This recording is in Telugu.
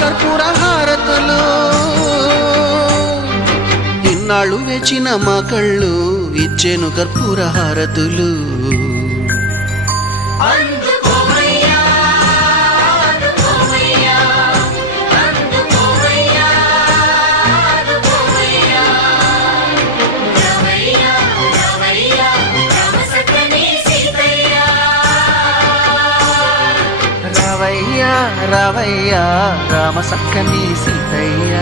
కర్పూర హారతులు ఇన్నాళ్ళు వేచిన మా కళ్ళు ఇచ్చేను కర్పూర హారతులు రావయ్యా రావయ్యా రామ సక్కని సీతయ్య